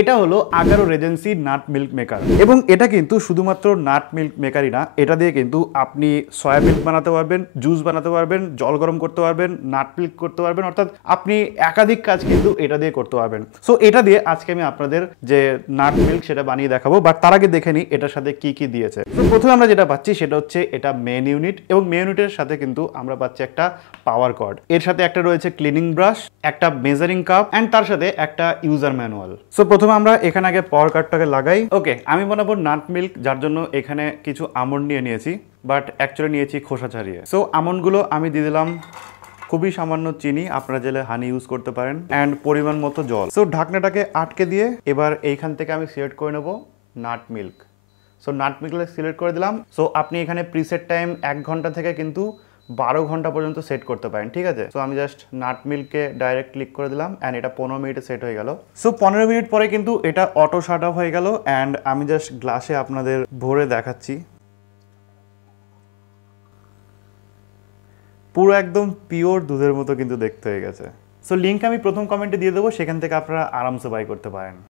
এটা হলো Agaro Regency nut milk maker এবং এটা কিন্তু শুধুমাত্র নাট মিল্ক মেকারই না, এটা দিয়ে কিন্তু আপনি সয়া মিল্ক বানাতে পারবেন, জুস বানাতে পারবেন, জল গরম করতে পারবেন, নাট মিল্ক করতে পারবেন, অর্থাৎ আপনি একাধিক কাজ কিন্তু এটা দিয়ে করতে পারবেন। সো এটা দিয়ে আজকে আমি আপনাদের যে নাট মিল্ক সেটা বানিয়ে দেখাবো, বাট তার আগে দেখে নিই এটার সাথে কি কি দিয়েছে। তো প্রথমে আমরা যেটা পাচ্ছি সেটা হচ্ছে এটা মেন ইউনিট, এবং মেন ইউনিটের সাথে কিন্তু আমরা পাচ্ছি একটা পাওয়ার কর্ড, এর সাথে একটা রয়েছে ক্লিনিং ব্রাশ, একটা মেজারিং কাপ এন্ড তার সাথে একটা ইউজার ম্যানুয়াল। সো প্রথমে আমরা এখানে আগে পাওয়ার কার্ডটাকে লাগাই। ওকে, আমি বানাবো নাট মিল্ক, যার জন্য এখানে কিছু আমন্ড নিয়ে নিয়েছি, বাট অ্যাকচুয়ালি নিয়েছি খোসা ছাড়িয়ে। সো আমন্ডগুলো আমি দিয়ে দিলাম, খুবই সামান্য চিনি, আপনারা চাইলে হানি ইউজ করতে পারেন, অ্যান্ড পরিমাণ মতো জল। সো ঢাকনাটাকে আটকে দিয়ে এবার এইখান থেকে আমি সিলেক্ট করে নেবো নাট মিল্ক। সো নাট মিল্কটা সিলেক্ট করে দিলাম। সো আপনি এখানে প্রিসেট টাইম 1 ঘন্টা থেকে কিন্তু 12 ঘন্টা পর্যন্ত সেট করতে পারেন, ঠিক আছে। সো আমি জাস্ট নাট মিল্ককে ডাইরেক্ট ক্লিক করে দিলাম, অ্যান্ড এটা 15 মিনিটে সেট হয়ে গেল। সো 15 মিনিট পরে কিন্তু এটা অটো শাট অফ হয়ে গেল, অ্যান্ড আমি জাস্ট গ্লাসে আপনাদের ভরে দেখাচ্ছি, পুরো একদম পিওর দুধের মতো কিন্তু দেখতে হয়ে গেছে। সো লিঙ্ক আমি প্রথম কমেন্টে দিয়ে দেবো, সেখান থেকে আপনারা আরামসে বাই করতে পারেন।